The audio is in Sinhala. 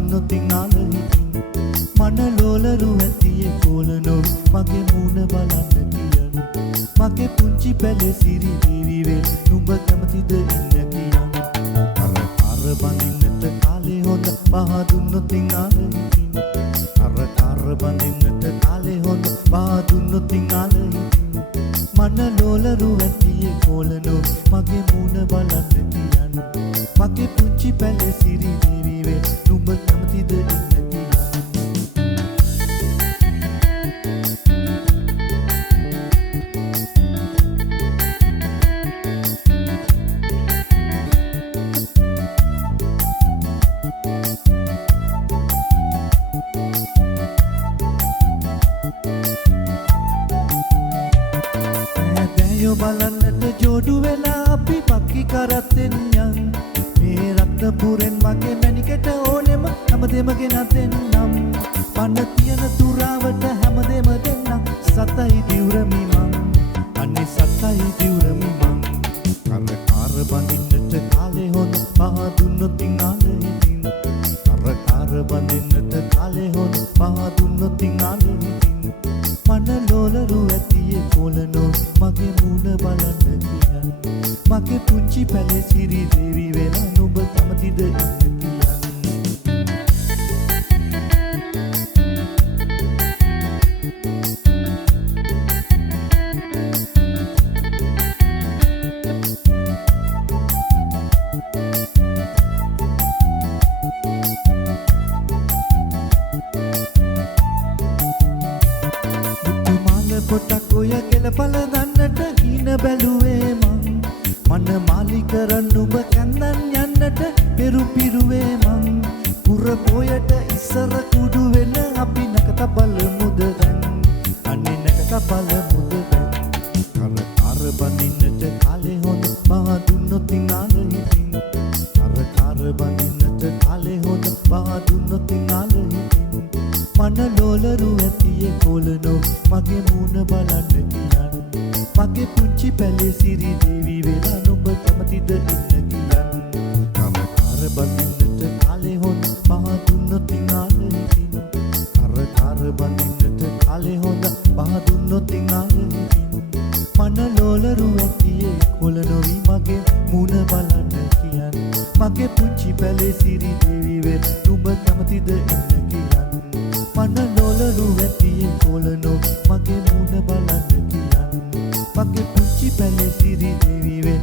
දුන්නොතින් ආලහිතින් මනලෝලරු ඇතියේ කොලනෝ මගේ මූණ බලන්න කියන මගේ පුංචි පැලේ සිරි දේවි වේ නුඹ කැමතිද ඉන්න කියන අර බඳින්නට කාලේ හොඳ පහ දුන්නොතින් ආලහිතින් අර බඳින්නට කාලේ හොඳ පහ දුන්නොතින් ආලහිතින් මනලෝලරු ඇතියේ කොලනෝ මගේ මූණ බලන්න කියන මගේ පුංචි පැලේ සිරි දේවි වේ නුඹ කැමතිද ඉන්න බලන්නට ජෝඩු වෙලා අපි පක්කි කරත්තෙන් යන් මේ රත්නපුරෙන් මගේ මැණිකට ඕනෙම හැමදේම ගෙනත් දෙන්නම් පන්න තියෙන තුරාවට හැමදේම දෙන්නම් සතයි දිවුරමි මං අනේ සතයි දිවුරමි මං කාර බඳින්නට කාලේ හොඳ පහ දුන්නොතින් ආලහිතින් කාර බඳින්නට කාලේ හොඳ පහ දුන්නොතින් ආලහිතින් මනලෝලරු ඇතියේ කොලනෝ මගේ මූණ බලන්න කියන් මගේ පුංචි පැලේ සිරි දේවි වෙලා නුඹ කැමතිද ඉන්න කියන් පොටක් ඔය කෙලපල දන්නට හීන බැලුවේ මන මාලි කරන් නුඹ කැන්දන් යන්නට පෙරු පිරුවේ මං පුර පොයට ඉස්සර කුඩු වෙන අපි නැකත බලමුද දැන් අනේ නැකත බලමුද දැන් අර බඳින්නට කාලේ හොඳ පහ දුන්නොතින් ආලහිතින් අර බඳින්නට කාලේ හොඳ පහ දුන්නොතින් ආලහිතින් මනලෝලරු ඇතියේ කොලනෝ මගේ මූණ බලන්න කියන් මගේ පුංචි පැලේ සිරි දේවි වෙලා නුඹ කැමතිද ඉන්න කියන් කාර බඳින්නට කාලේ හොඳ පහ දුන්නොතින් ආලහිතින් කාර බඳින්නට කාලේ හොඳ පහ දුන්නොතින් ආලහිතින් මනලෝලරු ඇතියේ කොලනෝ මගේ මූණ බලන්න කියන් මගේ පුංචි පැලේ සිරි දේවි වෙලා නුඹ කැමතිද ඉන්න කියන් මනලෝලරු ඇතියේ කොලනෝ මගේ මූණ බලන්න කියන් මගේ පුංචි පැලේ සිරි දේවි වේ